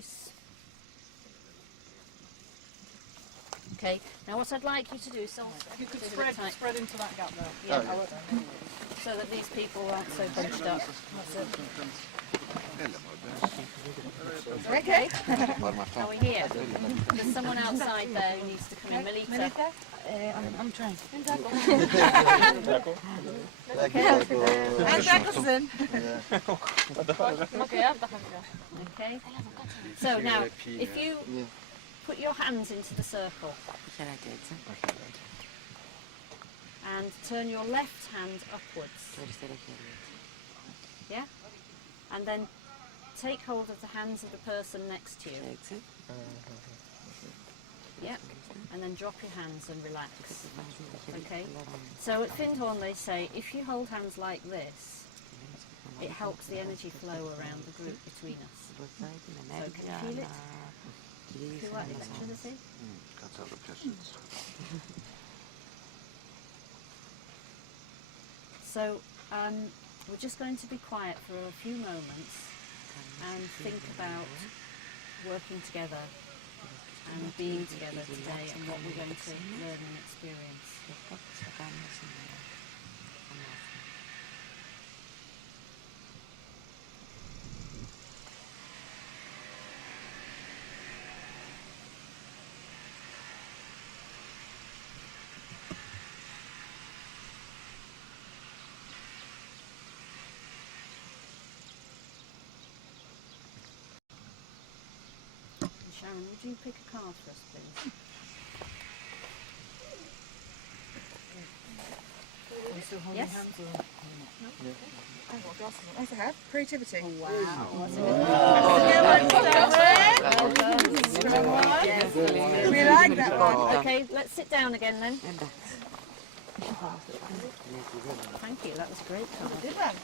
space. Okay, now what I'd like you to do is You could spread into that gap there. yeah, so that these people aren't so bunched up. Okay, are we here? There's someone outside there who needs to come in. Melita? I'm trying. Okay, so now, if you put your hands into the circle and turn your left hand upwards, yeah? And then take hold of the hands of the person next to you. Yep. And then drop your hands and relax. Okay? So at Findhorn they say if you hold hands like this, it helps the energy flow around the group between us. So can you feel it? Feel that electricity? So we're just going to be quiet for a few moments and think about working together and being together today and what we're going to learn and experience. Sharon, would you pick a card for us, please? Yes? Nice to have. Creativity. Oh, wow. We like that one. Okay, let's sit down again then. Thank you, that was great. Good one.